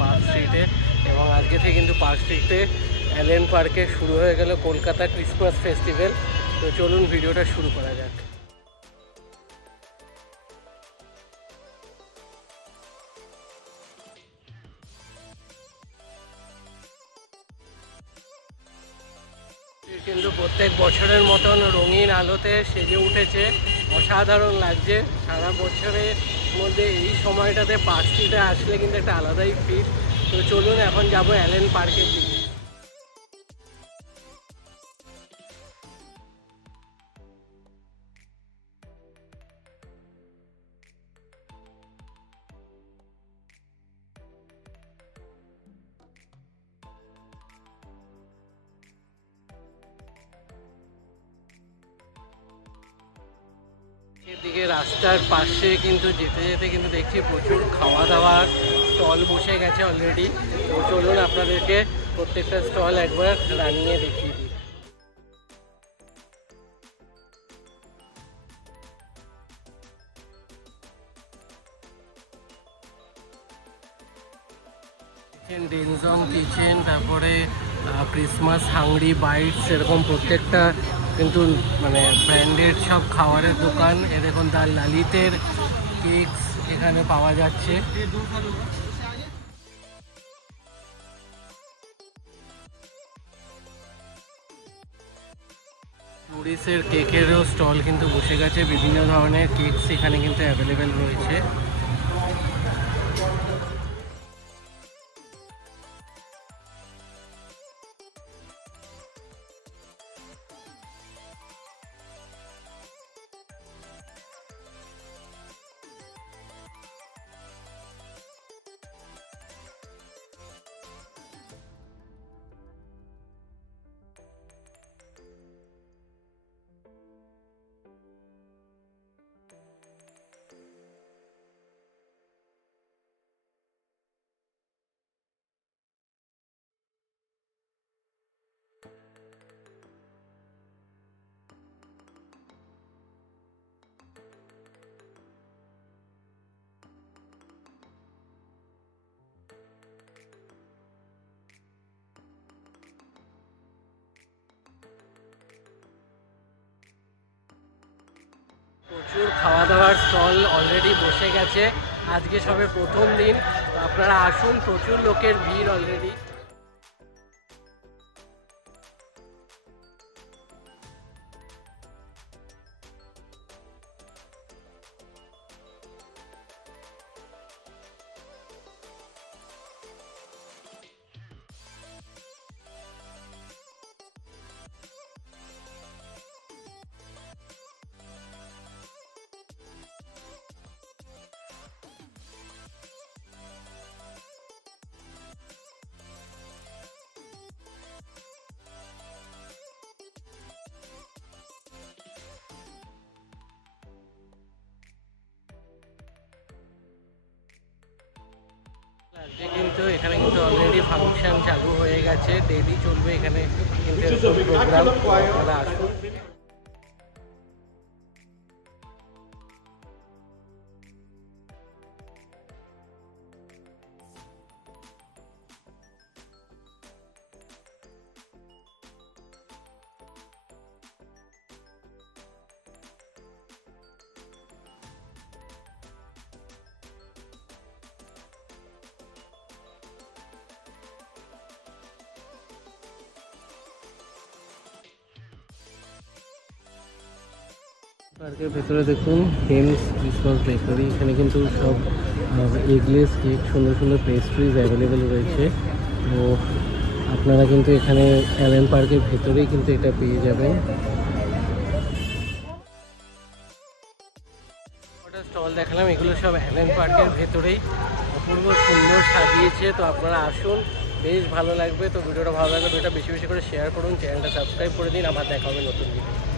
পার্ক স্ট্রিটে। এবং আজকে থেকে কিন্তু পার্ক স্ট্রিটে অ্যালেন পার্কে শুরু হয়ে গেল কলকাতা ক্রিসমাস ফেস্টিভ্যাল। তো চলুন ভিডিওটা শুরু করা যাক। কিন্তু প্রত্যেক বছরের মতন রঙিন আলোতে সেজে উঠেছে, অসাধারণ লাগছে। সারা বছরের মধ্যে এই সময়টাতে পার্ক স্ট্রিটে আসলে কিন্তু একটা আলাদাই ফিল। তো চলুন এখন যাবো অ্যালেন পার্কের দিকে। এদিকে রাস্তার পাশে কিন্তু যেতে যেতে কিন্তু দেখছি প্রচুর খাওয়া দাওয়ার স্টল বসে গেছে অলরেডি। তো চলুন আপনাদেরকে প্রত্যেকটা স্টল একবার রানিয়ে দেখিয়ে দিই। ডেনজং কিচেন, তারপরে ক্রিসমাস হাংরি বাইটস, এরকম প্রত্যেকটা কিন্তু মানে ব্র্যান্ডেড সব খাবারের দোকান। এ দেখুন তার লালিতের কেকস এখানে পাওয়া যাচ্ছে। টুরিস্টের কেকেরও স্টল কিন্তু বসে গেছে, বিভিন্ন ধরনের কেকস এখানে কিন্তু অ্যাভেলেবেল রয়েছে। প্রচুর খাওয়া দাওয়ার স্টল অলরেডি বসে গেছে, আজকে সবে প্রথম দিন। তো আপনারা আসুন, প্রচুর লোকের ভিড় অলরেডি। আজকে কিন্তু এখানে কিন্তু অলরেডি ফাংশন চালু হয়ে গেছে, ডেইলি চলবে এখানে কিন্তু প্রোগ্রাম। আপনারা আসুন। পার্কের ভেতরে দেখুন হেমস ক্রিসমাস বেকারি, এখানে কিন্তু সব এগলেস কেক, সুন্দর সুন্দর পেস্ট্রিজ অ্যাভেলেবেল রয়েছে। তো আপনারা কিন্তু এখানে অ্যালেন পার্কের ভেতরেই কিন্তু এটা পেয়ে যাবেন। ওটা স্টল দেখালাম, এগুলো সব অ্যালেন পার্কের ভেতরেই, অপূর্ব সুন্দর সাজিয়েছে। তো আপনারা আসুন, বেশ ভালো লাগবে। তো ভিডিওটা ভালো লাগলে ভিডিওটা বেশি বেশি করে শেয়ার করুন, চ্যানেলটা সাবস্ক্রাইব করে দিন। আবার দেখা হবে নতুন ভিডিও।